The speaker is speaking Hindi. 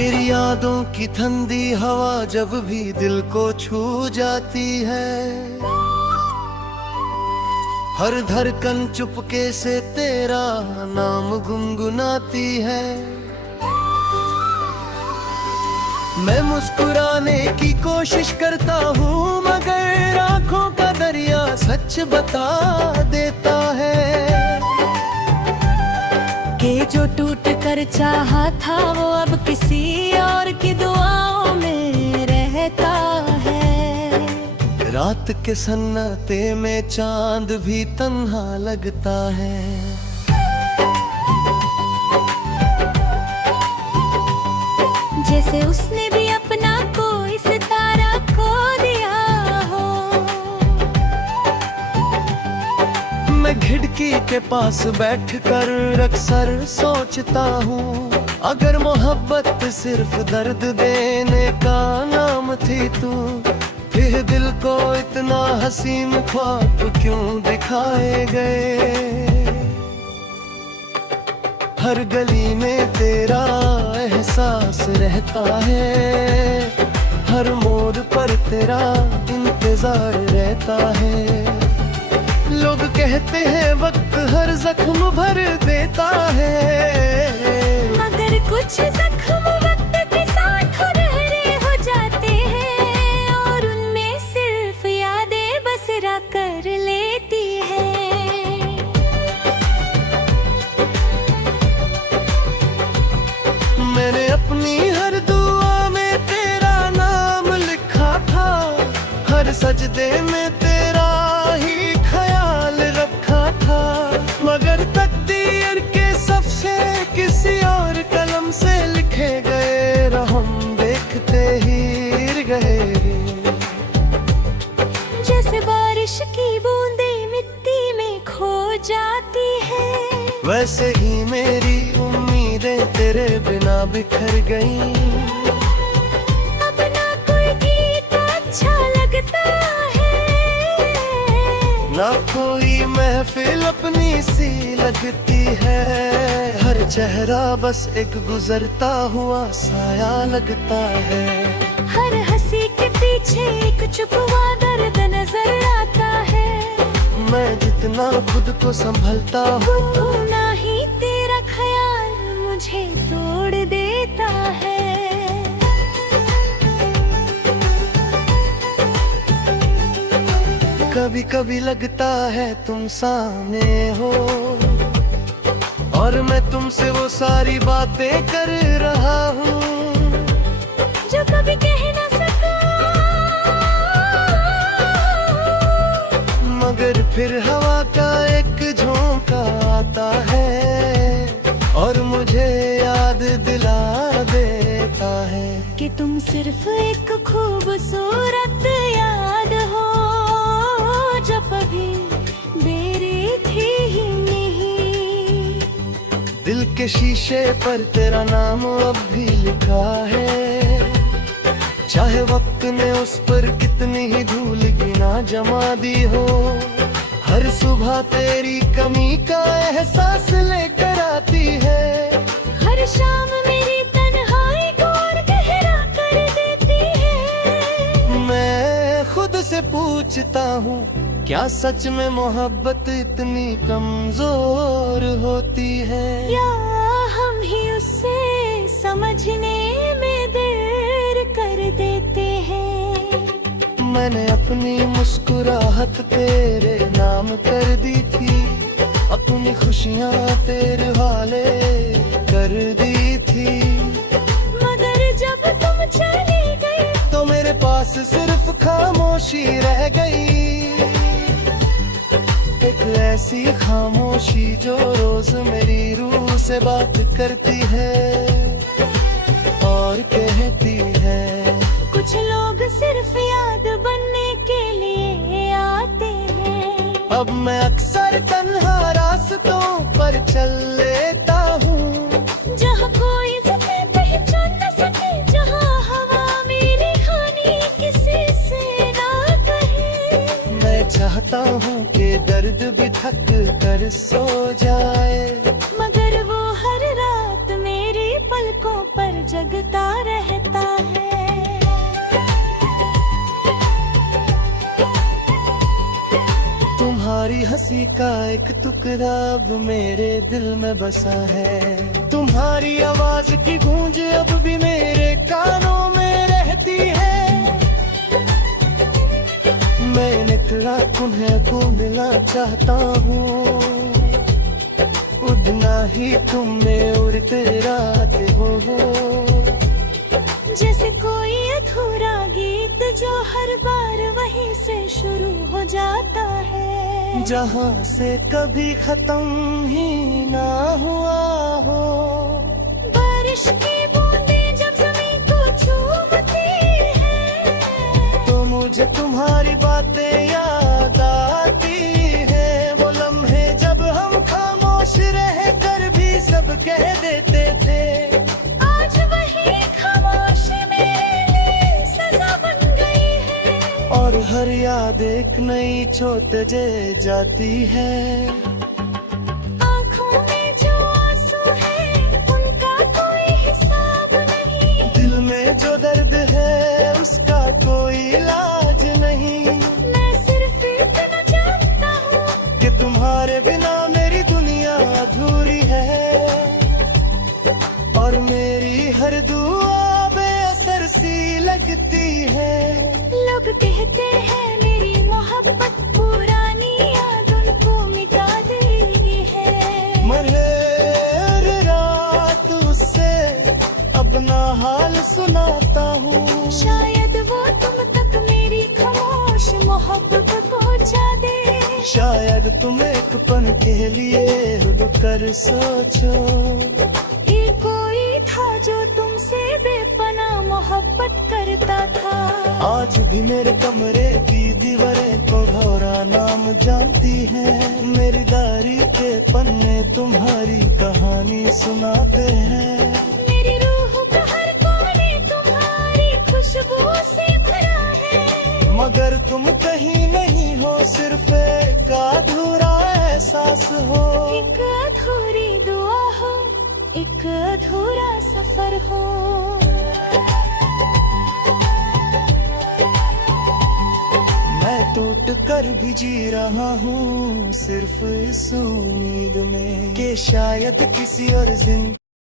तेरी यादों की ठंडी हवा जब भी दिल को छू जाती है, हर धड़कन चुपके से तेरा नाम गुनगुनाती है। मैं मुस्कुराने की कोशिश करता हूँ मगर आँखों का दरिया सच बता देता है कि जो टूट कर चाहा था वो अब किसी और की दुआओं में रहता है। रात के सन्नाटे में चांद भी तन्हा लगता है। जैसे उसने भी अपना कोई सितारा खो दिया हो। मैं खिड़की के पास बैठकर अक्सर सोचता हूँ, अगर मोहब्बत सिर्फ दर्द देने का नाम थी तू, फिर दिल को इतना हसीन ख्वाब क्यों दिखाए गए। हर गली में तेरा एहसास रहता है, हर मोड़ पर तेरा इंतजार रहता है। लोग कहते हैं वक्त हर जख्म भर देता है, मगर कुछ जख्म वक्त के साथ हुनरे हो जाते हैं और उनमें सिर्फ यादें बसरा कर लेती है। मैंने अपनी हर दुआ में तेरा नाम लिखा था, हर सजदे में तेरा ही ख्याल रखा था, मगर तकदीर के सबसे किसी और कलम से लिखे गए रहम देखते ही गए। जैसे बारिश की बूंदें मिट्टी में खो जाती है, वैसे ही मेरी उम्मीदें तेरे बिना बिखर गईं। अब ना कोई गीत अच्छा लगता है, ना कोई महफिल अपनी सी लगती है, हर चेहरा बस एक गुजरता हुआ साया लगता है। हर हंसी के पीछे एक छुपा दर्द नजर आता है। मैं जितना खुद को संभलता हूँ, उतना ही तेरा ख्याल मुझे तोड़ देता है। कभी कभी लगता है तुम सामने हो और मैं तुमसे वो सारी बातें कर रहा हूँ जो कभी कह ना सका, मगर फिर हवा का एक झोंका आता है और मुझे याद दिला देता है कि तुम सिर्फ एक खूबसूरत याद हो जो कभी मेरी थी ही नहीं। दिल के शीशे पर तेरा नाम अब भी लिखा है, चाहे वक्त ने उस पर कितनी ही धूल गिना जमा दी हो। हर सुबह तेरी कमी का एहसास लेकर आती है, हर शाम मेरी तन्हाई को और गहरा कर देती है। मैं खुद से पूछता हूँ, क्या सच में मोहब्बत इतनी कमजोर होती है, या हम ही उससे समझने में देर कर देते हैं। मैंने अपनी मुस्कुराहट तेरे नाम कर दी थी, अपनी खुशियाँ तेरे वाले कर दी थी, मगर जब तुम चली गई तो मेरे पास सिर्फ खामोशी रह गई। एक ऐसी खामोशी जो रोज मेरी रूह से बात करती है और कहती है, कुछ लोग सिर्फ याद बनने के लिए आते हैं। अब मैं अक्सर तन्हा रास्तों पर चल लेता हूँ, जहाँ कोई मुझे पहचान न सके, जहाँ हवा मेरी कहानी किसी से ना कहे। मैं चाहता हूँ कि दर्द भी थक कर सो जाए, मगर वो हर रात मेरी पलकों पर जगता रहता है। तुम्हारी हंसी का एक टुकड़ा अब मेरे दिल में बसा है। तुम्हारी आवाज की गूंज अब भी मेरे कानों में रहती है। मैं निकला तुम्हें को मिला चाहता हूँ, उड़ना ही तुम में उड़ते रहते हो। जैसे कोई अधूरा गीत जो हर बार वहीं से शुरू हो जाता है, जहाँ से कभी खत्म ही ना हुआ हो। बारिश की बूंदें जब ज़मीन को चूमती हैं, तो मुझे तुम्हारी बातें याद आती है। वो लम्हे जब हम खामोश रह कर भी सब कह देते थे। आज वही खामोशी मेरे लिए सजा बन गई है। और हर याद एक नई चोट दे जाती है। आँखों में जो आंसू है उनका कोई हिसाब नहीं। दिल में जो दर्द है उसका कोई इलाज नहीं। मैं सिर्फ इतना जानता हूँ कि तुम्हारे बिना मेरी दुनिया अधूरी है। और मेरी हर दुआ बेअसर सी लगती है। लोग कहते हैं मेरी मोहब्बत पुरानी यादों को मिटा देगी है। मरे हर रात उससे अपना हाल सुनाता हूँ। शायद वो तुम तक मेरी खामोश मोहब्बत पहुँचा दे। शायद तुम एक पल के लिए रुक कर सोचो। ये कोई था जो तुमसे बेपनाह मोहब्बत करता था। आज भी मेरे कमरे की दीवारें तुम्हारा नाम जानती हैं। मेरी डायरी के पन्ने तुम्हारी कहानी सुनाते हैं। मेरी रूह का हर कोने तुम्हारी खुशबू से भरा है। मगर तुम कहीं नहीं हो, सिर्फ एक अधूरा एहसास हो। एक अधूरी दुआ हो, एक अधूरा सफर हो। मैं टूट कर भी जी रहा हूँ सिर्फ इस उम्मीद में कि शायद किसी और जिंदगी